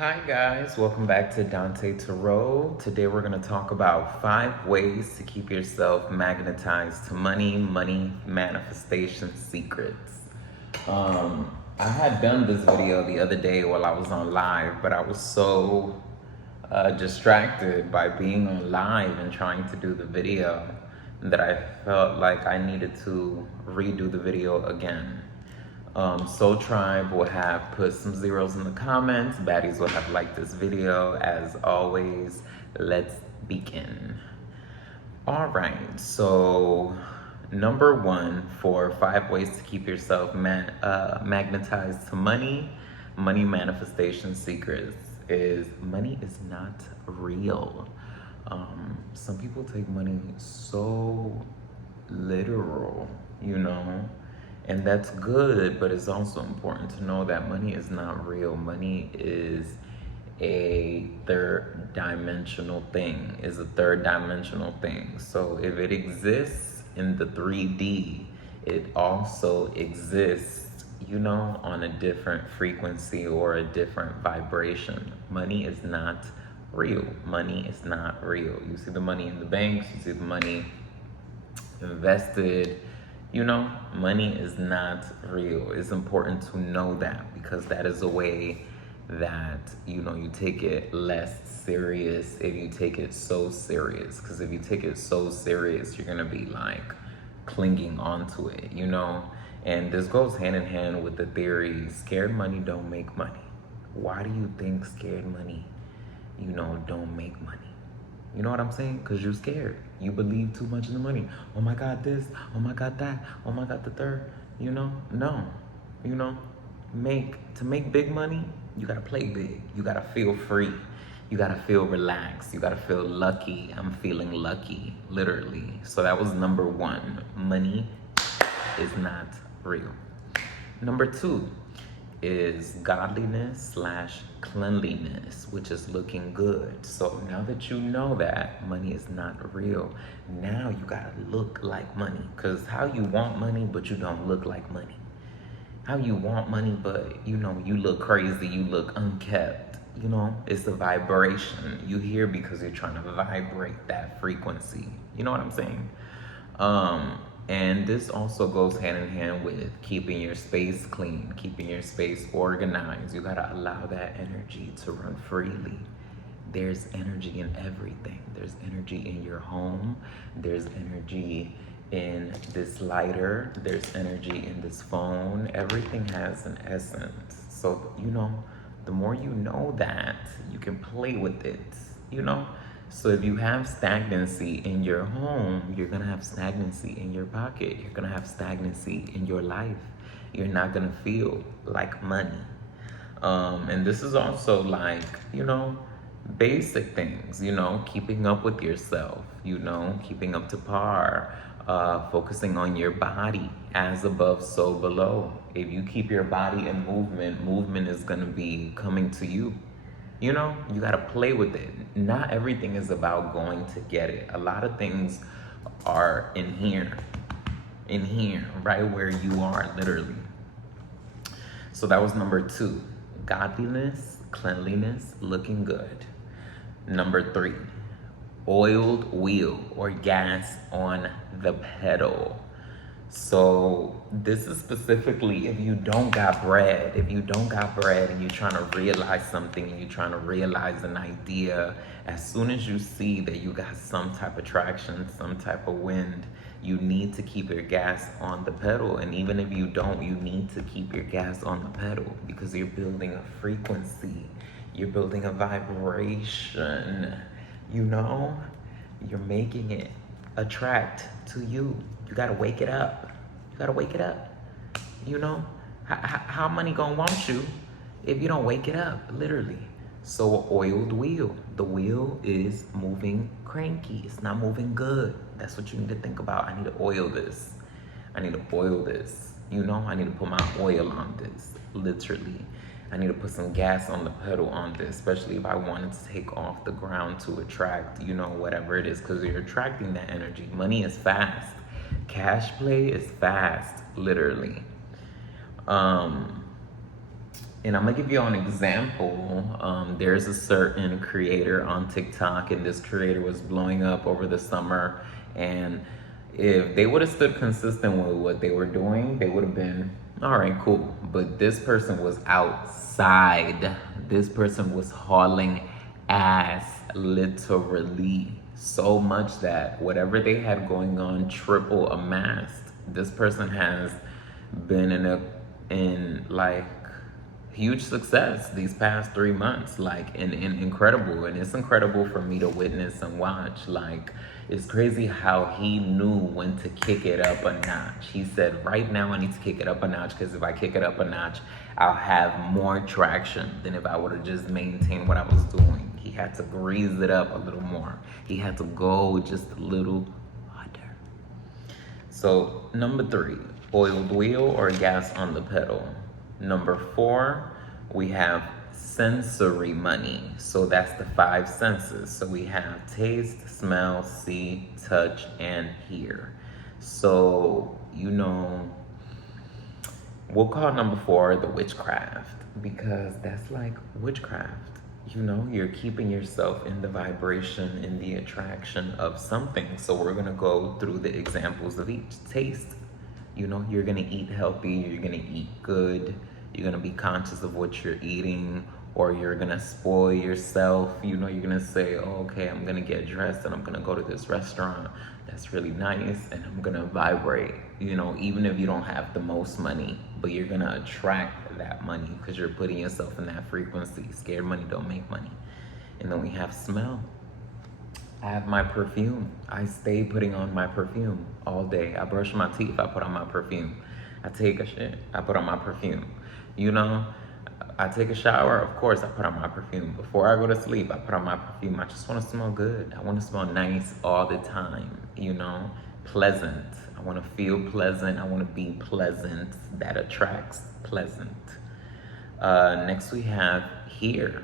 Hi guys, welcome back to Dante Tarot. Today we're going to talk about 5 ways to keep yourself magnetized to money manifestation secrets. I had done this video the other day while I was on live, but I was so distracted by being on live and trying to do the video that I felt like I needed to redo the video again. Soul Tribe will have put some zeros in the comments. Baddies will have liked this video. As always, let's begin. All right, so number 1 for 5 ways to keep yourself magnetized to money manifestation secrets is money is not real. Some people take money so literal, and that's good, but it's also important to know that money is not real. Money is a third dimensional thing, So if it exists in the 3D, it also exists, on a different frequency or a different vibration. Money is not real. Money is not real. You see the money in the banks, you see the money invested. Money is not real. It's important to know that, because that is a way that, you take it less serious if you take it so serious. Because if you take it so serious, you're going to be like clinging onto it, And this goes hand in hand with the theory, scared money don't make money. Why do you think scared money, don't make money? You know what I'm saying? Because you're scared. You believe too much in the money. Oh my God, this. Oh my God, that. Oh my God, the third. No. To make big money, you gotta play big. You gotta feel free. You gotta feel relaxed. You gotta feel lucky. I'm feeling lucky, literally. So that was number 1. Money is not real. Number 2 is godliness / cleanliness, which is looking good. So now that you know that money is not real, now you gotta look like money. Because how you want money, but you don't look like money? How you want money, but you look crazy, you look unkept. It's the vibration. You hear because you're trying to vibrate that frequency. You know what I'm saying? And this also goes hand in hand with keeping your space clean, keeping your space organized. You gotta allow that energy to run freely. There's energy in everything. There's energy in your home. There's energy in this lighter. There's energy in this phone. Everything has an essence. So, the more you know that, you can play with it, So if you have stagnancy in your home, you're gonna have stagnancy in your pocket. You're gonna have stagnancy in your life. You're not gonna feel like money. And this is also like, basic things, keeping up with yourself, keeping up to par, focusing on your body, as above, so below. If you keep your body in movement is gonna be coming to you. You gotta play with it. Not everything is about going to get it. A lot of things are in here, right where you are, literally. So that was number 2, godliness, cleanliness, looking good. Number 3, oiled wheel or gas on the pedal. So this is specifically if you don't got bread. If you don't got bread and you're trying to realize something, and you're trying to realize an idea, as soon as you see that you got some type of traction, some type of wind, you need to keep your gas on the pedal. And even if you don't, you need to keep your gas on the pedal, because you're building a frequency. You're building a vibration, You're making it attract to you. You gotta wake it up. How money gonna want you if you don't wake it up, literally? So oiled wheel. The wheel is moving cranky. It's not moving good. That's what you need to think about. I need to oil this. I need to put my oil on this, literally. I need to put some gas on the pedal on this, especially if I wanted to take off the ground to attract, whatever it is, because you're attracting that energy. Money is fast. Cash play is fast, literally. And I'm gonna give you an example there's a certain creator on TikTok, and this creator was blowing up over the summer. And if they would have stood consistent with what they were doing, they would have been all right, cool. But this person was outside. This person was hauling ass, literally. So much that whatever they had going on triple amassed. This person has been in like huge success these past 3 months, like in incredible. And it's incredible for me to witness and watch. Like, it's crazy how he knew when to kick it up a notch. He said, right now I need to kick it up a notch, because if I kick it up a notch, I'll have more traction than if I would have just maintained what I was doing. He had to grease it up a little more. He had to go just a little harder. So number 3, oiled wheel or gas on the pedal. Number 4, we have sensory money. So that's the 5 senses. So we have taste, smell, see, touch, and hear. So, you know, we'll call number 4 the witchcraft, because that's like witchcraft. You know, you're keeping yourself in the vibration, in the attraction of something. So we're gonna go through the examples of each. Taste, you know, you're gonna eat healthy, you're gonna eat good, you're gonna be conscious of what you're eating, or you're gonna spoil yourself. You know, you're gonna say, oh, okay, I'm gonna get dressed and I'm gonna go to this restaurant that's really nice, and I'm gonna vibrate, you know, even if you don't have the most money, but you're gonna attract that money because you're putting yourself in that frequency. Scared money don't make money. And then we have smell. I have my perfume. I stay putting on my perfume all day. I brush my teeth, I put on my perfume. I take a shit, I put on my perfume. You know, I take a shower, of course I put on my perfume. Before I go to sleep, I put on my perfume. I just want to smell good. I want to smell nice all the time, you know, pleasant. I want to feel pleasant. I want to be pleasant. That attracts pleasant. Next we have hear.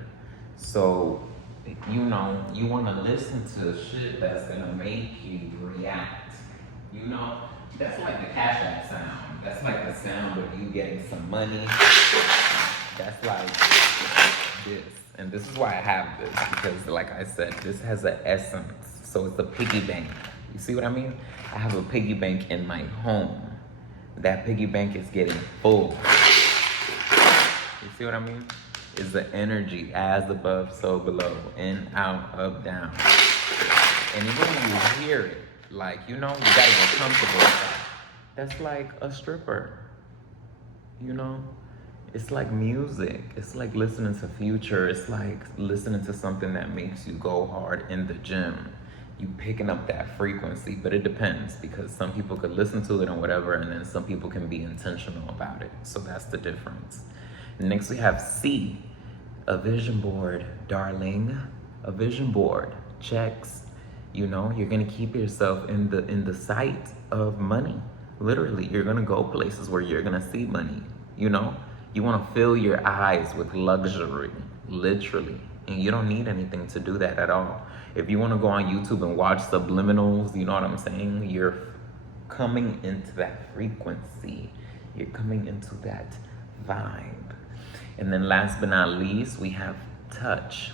So, you know, you want to listen to shit that's going to make you react. You know, that's like the Cash App sound. That's like the sound of you getting some money. That's like this. And this is why I have this, because like I said, this has an essence. So it's a piggy bank. You see what I mean? I have a piggy bank in my home. That piggy bank is getting full. You see what I mean? It's the energy, as above, so below, in, out, up, down. And even when you hear it, like, you know, you gotta get comfortable with that. That's like a stripper, you know? It's like music. It's like listening to Future. It's like listening to something that makes you go hard in the gym. You picking up that frequency, but it depends, because some people could listen to it and whatever, and then some people can be intentional about it. So that's the difference. Next we have C, a vision board, darling. A vision board checks. You know, you're gonna keep yourself in the sight of money. Literally, you're gonna go places where you're gonna see money. You know, you wanna fill your eyes with luxury, literally. And you don't need anything to do that at all. If you wanna go on YouTube and watch subliminals, you know what I'm saying? You're coming into that frequency. You're coming into that vibe. And then last but not least, we have touch.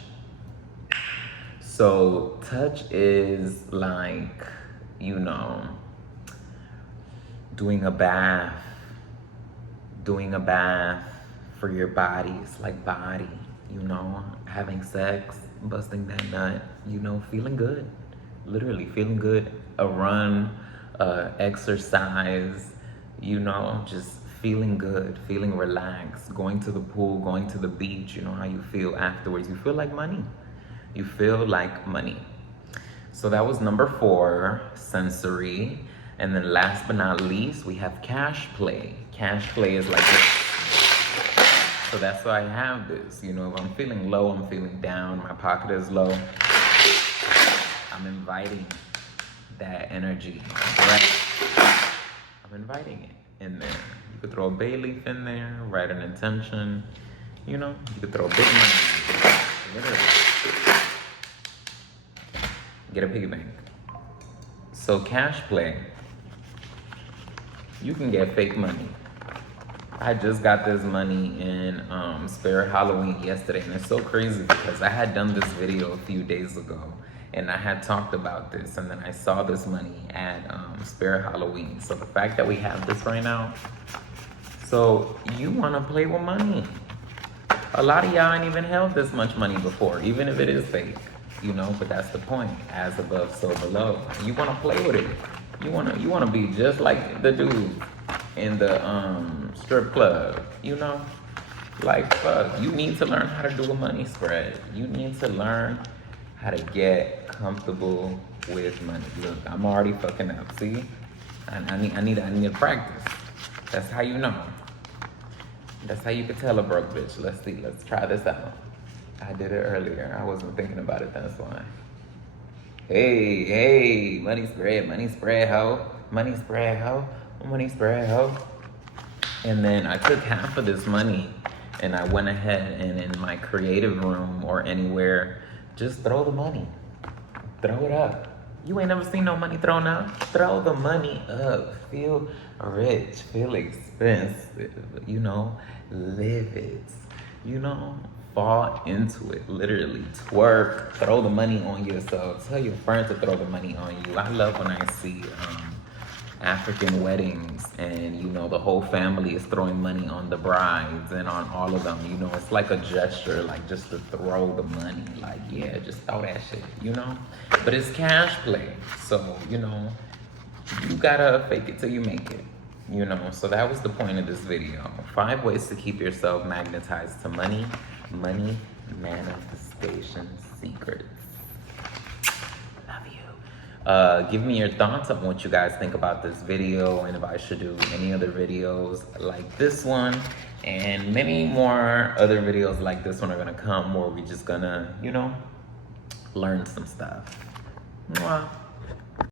So touch is like, you know, doing a bath for your body. It's like body, you know, having sex, busting that nut, you know, feeling good, literally feeling good. A run, exercise, you know, just feeling good, feeling relaxed, going to the pool, going to the beach. You know how you feel afterwards. You feel like money. You feel like money. So that was number 4, sensory. And then last but not least, we have cash play. Cash play is like this. So that's why I have this. You know, if I'm feeling low, I'm feeling down, my pocket is low, I'm inviting that energy. I'm inviting it in there. You could throw a bay leaf in there, write an intention. You know, you could throw big money. Literally. Get a piggy bank. So cash play, you can get fake money. I just got this money in Spirit Halloween yesterday, and it's so crazy because I had done this video a few days ago, and I had talked about this, and then I saw this money at Spirit Halloween. So the fact that we have this right now, so you want to play with money. A lot of y'all ain't even held this much money before, even if it is fake, you know, but that's the point. As above, so below. You want to play with it. You want to be just like the dude in the strip club, you know? Like, fuck, you need to learn how to do a money spread. You need to learn how to get comfortable with money. Look, I'm already fucking up, see? I need to practice. That's how you know. That's how you can tell a broke bitch. Let's see, let's try this out. I did it earlier. I wasn't thinking about it, that's why. Hey, money spread, ho. Money spread, ho. Money spread, ho. And then I took half of this money and I went ahead and in my creative room or anywhere, just throw the money. Throw it up. You ain't never seen no money thrown up? Throw the money up. Feel rich, feel expensive, you know, live it, you know, fall into it, literally. Twerk, throw the money on yourself. Tell your friends to throw the money on you. I love when I see African weddings and, you know, the whole family is throwing money on the brides and on all of them, you know, it's like a gesture, like just to throw the money, like, yeah, just throw that shit, you know, but it's cash play, so, you know, you gotta fake it till you make it, you know, so that was the point of this video. 5 ways to keep yourself magnetized to money manifestation secrets. Give me your thoughts on what you guys think about this video and if I should do any other videos like this one, and many more other videos like this one are gonna come where we're just gonna, you know, learn some stuff. Mwah.